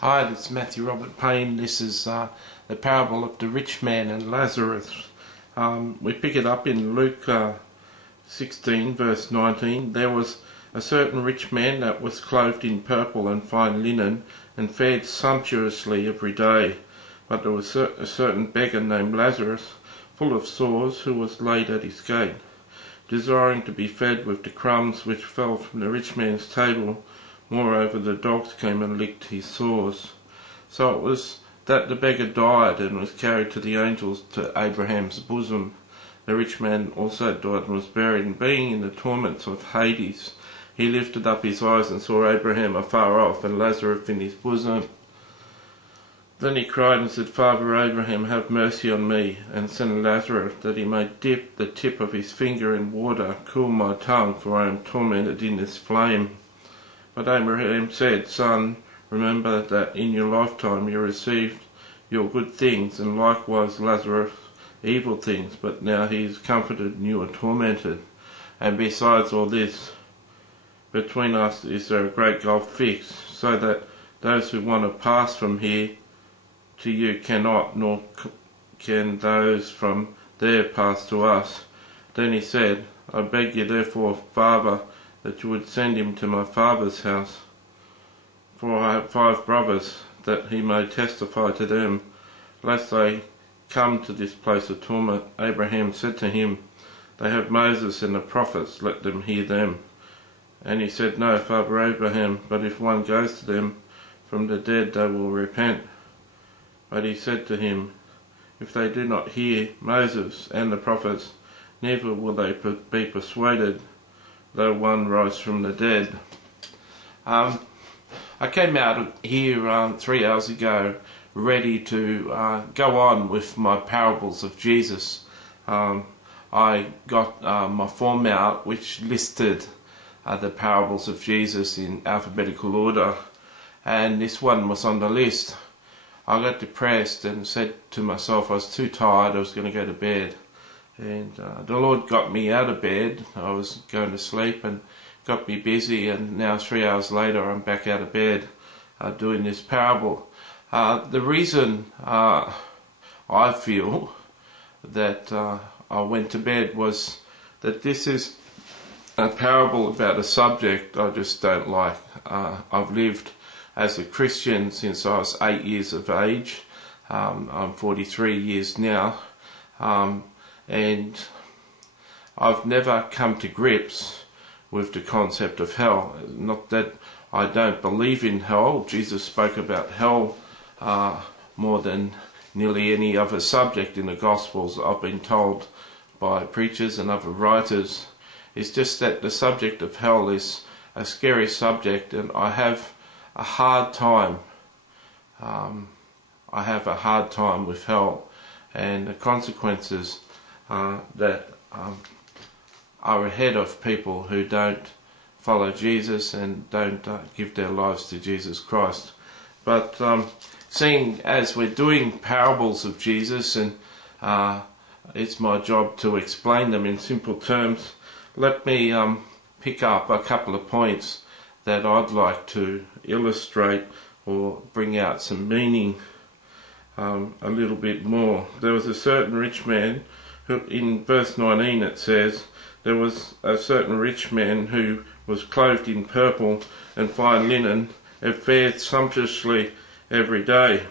Hi, this is Matthew Robert Payne. This is the parable of the rich man and Lazarus. We pick it up in Luke 16 verse 19. There was a certain rich man that was clothed in purple and fine linen and fared sumptuously every day. But there was a certain beggar named Lazarus, full of sores, who was laid at his gate, desiring to be fed with the crumbs which fell from the rich man's table. Moreover, the dogs came and licked his sores. So it was that the beggar died and was carried to the angels to Abraham's bosom. The rich man also died and was buried, and being in the torments of Hades, he lifted up his eyes and saw Abraham afar off and Lazarus in his bosom. Then he cried and said, Father Abraham, have mercy on me, and send Lazarus, that he may dip the tip of his finger in water, cool my tongue, for I am tormented in this flame. But Abraham said, Son, remember that in your lifetime you received your good things, and likewise Lazarus evil things, but now he is comforted and you are tormented. And besides all this, between us is there a great gulf fixed, so that those who want to pass from here to you cannot, nor can those from there pass to us. Then he said, I beg you therefore, Father, that you would send him to my father's house, for I have 5 brothers, that he may testify to them, lest they come to this place of torment. Abraham said to him, They have Moses and the prophets, let them hear them. And he said, No, Father Abraham, but if one goes to them from the dead, they will repent. But he said to him, If they do not hear Moses and the prophets, neither will they be persuaded, though one rise from the dead. I came out here 3 hours ago ready to go on with my parables of Jesus. I got my form out which listed the parables of Jesus in alphabetical order, and this one was on the list. I got depressed and said to myself I was too tired, I was going to go to bed. And the Lord got me out of bed. I was going to sleep and got me busy, and now 3 hours later I'm back out of bed doing this parable. The reason I feel that I went to bed was that this is a parable about a subject I just don't like. I've lived as a Christian since I was 8 years of age. I'm 43 years now. And I've never come to grips with the concept of hell. Not that I don't believe in hell. Jesus spoke about hell more than nearly any other subject in the Gospels, I've been told by preachers and other writers. It's just that the subject of hell is a scary subject, and I have a hard time. I have a hard time with hell and the consequences that are ahead of people who don't follow Jesus and don't give their lives to Jesus Christ. But seeing as we're doing parables of Jesus, and it's my job to explain them in simple terms, let me pick up a couple of points that I'd like to illustrate or bring out some meaning a little bit more. There was a certain rich man who, in verse 19 it says, there was a certain rich man who was clothed in purple and fine linen and fared sumptuously every day.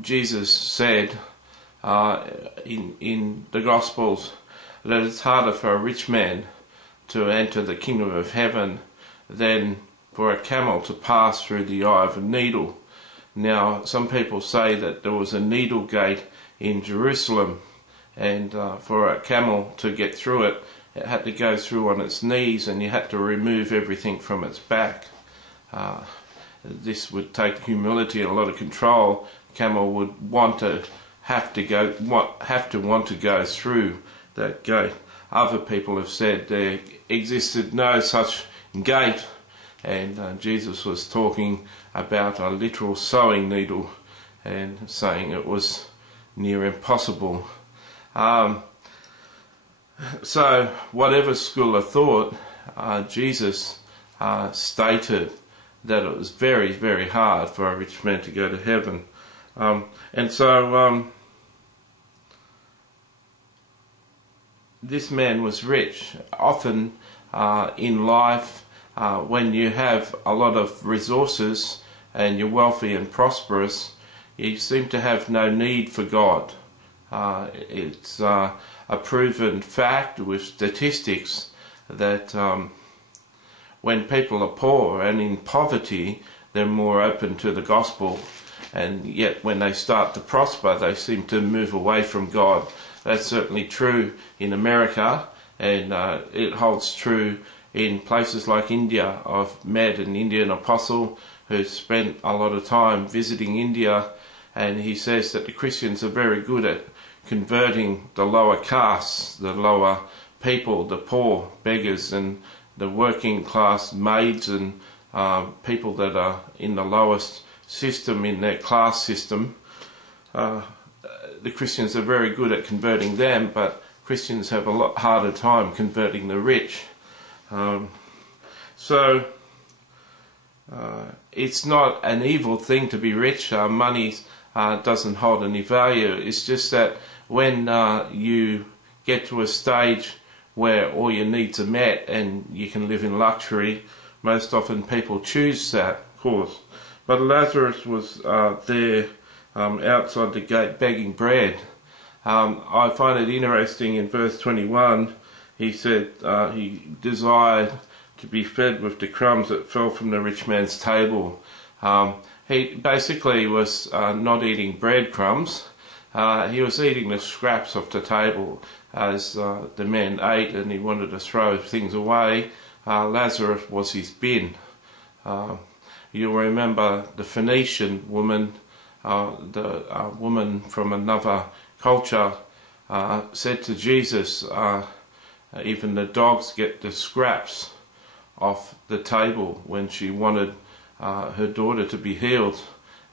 Jesus said in the Gospels that it's harder for a rich man to enter the kingdom of heaven than for a camel to pass through the eye of a needle. Now, some people say that there was a needle gate in Jerusalem, and for a camel to get through it, it had to go through on its knees, and you had to remove everything from its back. This would take humility and a lot of control. Camel would have to want to go through that gate. Other people have said there existed no such gate, and Jesus was talking about a literal sewing needle and saying it was near impossible. So whatever school of thought, Jesus stated that it was very, very hard for a rich man to go to heaven. And so this man was rich. Often in life, when you have a lot of resources and you're wealthy and prosperous, you seem to have no need for God. It's a proven fact with statistics that when people are poor and in poverty, they're more open to the gospel, and yet when they start to prosper, they seem to move away from God. That's certainly true in America, and it holds true in places like India. I've met an Indian apostle who spent a lot of time visiting India, and he says that the Christians are very good at converting the lower castes, the lower people, the poor beggars and the working class maids and people that are in the lowest system in their class system. The Christians are very good at converting them, but Christians have a lot harder time converting the rich. So it's not an evil thing to be rich. Money doesn't hold any value. It's just that when you get to a stage where all your needs are met and you can live in luxury, most often people choose that course. But Lazarus was there outside the gate begging bread. I find it interesting in verse 21, he said he desired to be fed with the crumbs that fell from the rich man's table. He basically was not eating breadcrumbs. He was eating the scraps off the table as the man ate, and he wanted to throw things away. Lazarus was his bin. You'll remember the Phoenician woman, the woman from another culture, said to Jesus, even the dogs get the scraps off the table, when she wanted her daughter to be healed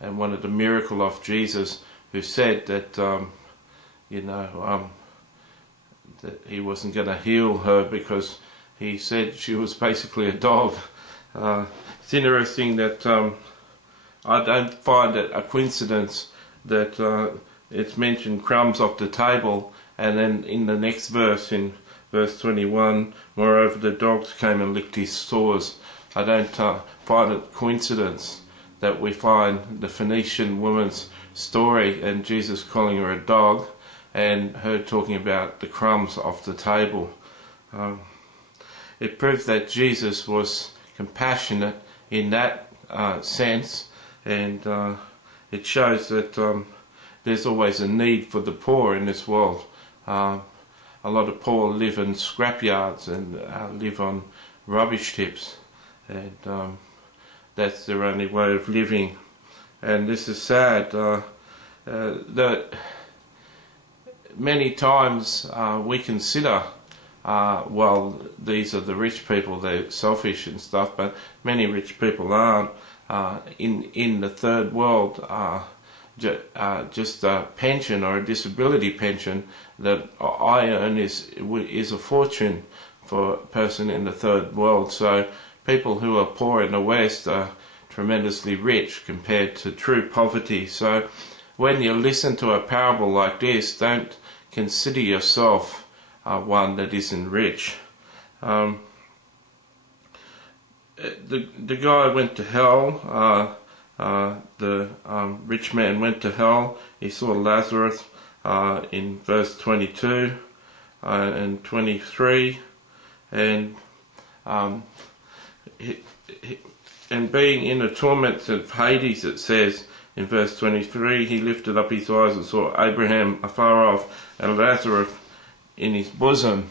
and wanted a miracle of Jesus, who said that that he wasn't going to heal her because he said she was basically a dog. It's interesting that I don't find it a coincidence that it's mentioned crumbs off the table, and then in the next verse, in verse 21, moreover the dogs came and licked his sores. I don't find it coincidence that we find the Phoenician woman's story and Jesus calling her a dog, and her talking about the crumbs off the table. It proves that Jesus was compassionate in that sense, and it shows that there's always a need for the poor in this world. A lot of poor live in scrapyards and live on rubbish tips, and that's their only way of living. And this is sad that many times we consider, well, these are the rich people, they're selfish and stuff, but many rich people aren't. In the third world, just a pension or a disability pension that I earn is a fortune for a person in the third world. So people who are poor in the West are tremendously rich compared to true poverty. So when you listen to a parable like this, don't consider yourself one that isn't rich. The guy went to hell. The rich man went to hell. He saw Lazarus in verse 22 and 23, and being in the torments of Hades, it says in verse 23, he lifted up his eyes and saw Abraham afar off and Lazarus in his bosom.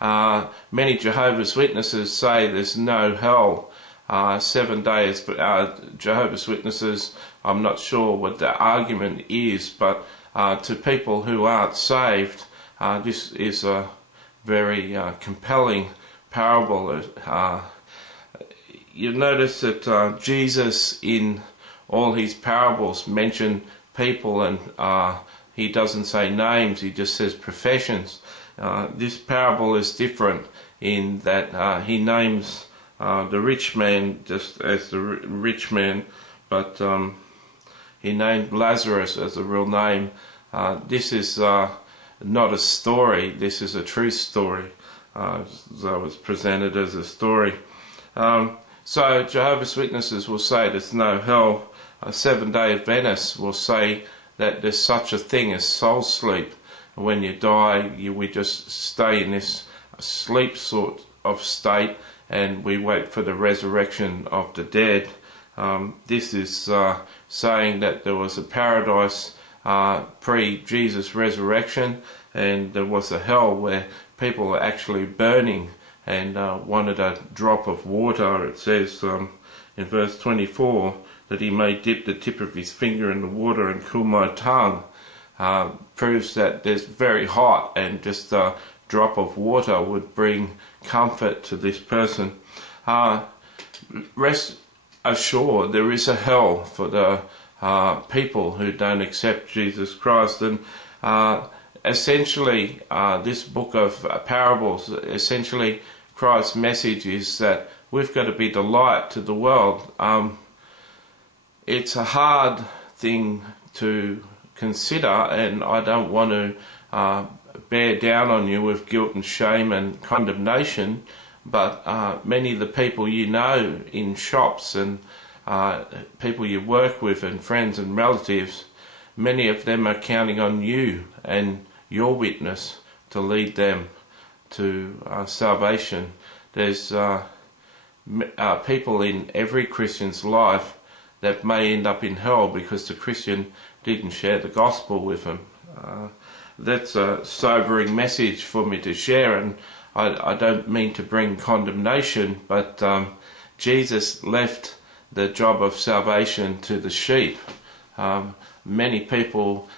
Many Jehovah's Witnesses say there's no hell. 7 days, but Jehovah's Witnesses, I'm not sure what the argument is, but to people who aren't saved, this is a very compelling parable. You notice that Jesus in all his parables mention people, and he doesn't say names, he just says professions. This parable is different in that he names the rich man just as the rich man, but he named Lazarus as a real name. This is not a story, this is a true story. So it's presented as a story. So Jehovah's Witnesses will say there's no hell. Seventh-day Adventists will say that there's such a thing as soul sleep. When you die, we just stay in this sleep sort of state, and we wait for the resurrection of the dead. This is saying that there was a paradise pre-Jesus resurrection, and there was a hell where people were actually burning and wanted a drop of water. It says in verse 24 that he may dip the tip of his finger in the water and cool my tongue. Proves that there's very hot, and just a drop of water would bring comfort to this person. Rest assured, there is a hell for the people who don't accept Jesus Christ. And essentially, this book of parables, essentially Christ's message is that we've got to be the light to the world. It's a hard thing to consider, and I don't want to bear down on you with guilt and shame and condemnation, but many of the people you know in shops and people you work with and friends and relatives, many of them are counting on you and your witness to lead them to salvation. There's people in every Christian's life that may end up in hell because the Christian didn't share the gospel with them. That's a sobering message for me to share, and I don't mean to bring condemnation, but Jesus left the job of salvation to the sheep. Many people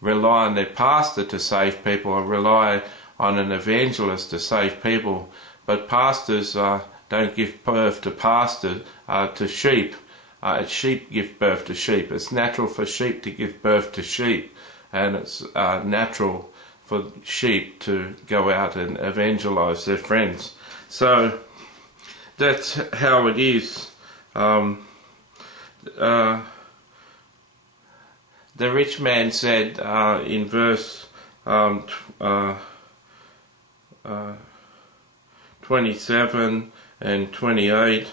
rely on their pastor to save people, or rely on an evangelist to save people, but pastors don't give birth to sheep. Sheep give birth to sheep. It's natural for sheep to give birth to sheep, and it's natural for sheep to go out and evangelize their friends. So that's how it is. The rich man said in verse 27 and 28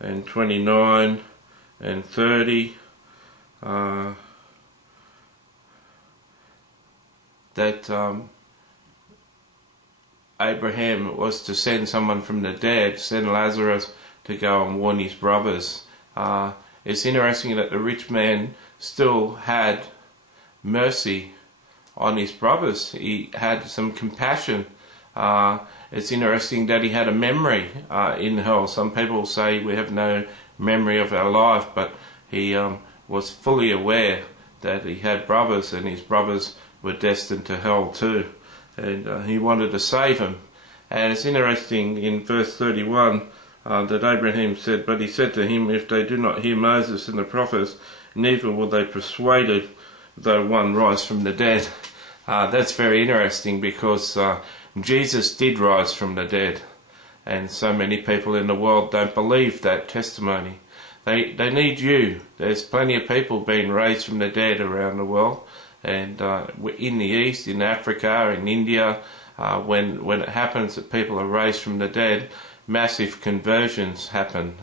and 29 and 30 that Abraham was to send someone from the dead, send Lazarus to go and warn his brothers. It's interesting that the rich man still had mercy on his brothers. He had some compassion. It's interesting that he had a memory in hell. Some people say we have no memory of our life, but he was fully aware that he had brothers, and his brothers were destined to hell too, and he wanted to save them. And it's interesting in verse 31 that Abraham said, but he said to him, if they do not hear Moses and the prophets, neither will they be persuaded though one rise from the dead. That's very interesting, because Jesus did rise from the dead, and so many people in the world don't believe that testimony. They need you. There's plenty of people being raised from the dead around the world, and in the East, in Africa, in India, when it happens that people are raised from the dead, massive conversions happen.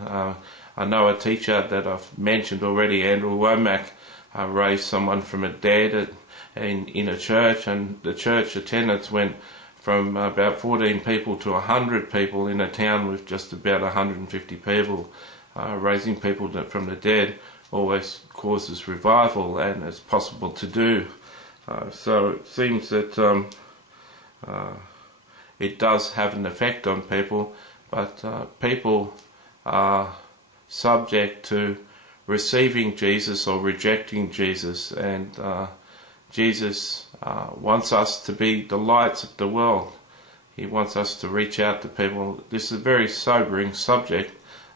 I know a teacher that I've mentioned already, Andrew Womack, raised someone from the dead in a church, and the church attendance went from about 14 people to 100 people in a town with just about 150 people. Raising people from the dead always causes revival, and it's possible to do. So it seems that it does have an effect on people, but people are subject to receiving Jesus or rejecting Jesus, and Jesus wants us to be the lights of the world. He wants us to reach out to people. This is a very sobering subject.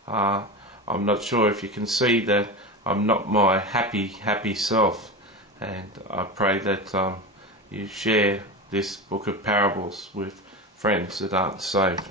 I'm not sure if you can see that I'm not my happy self, and I pray that you share this book of parables with friends that aren't saved.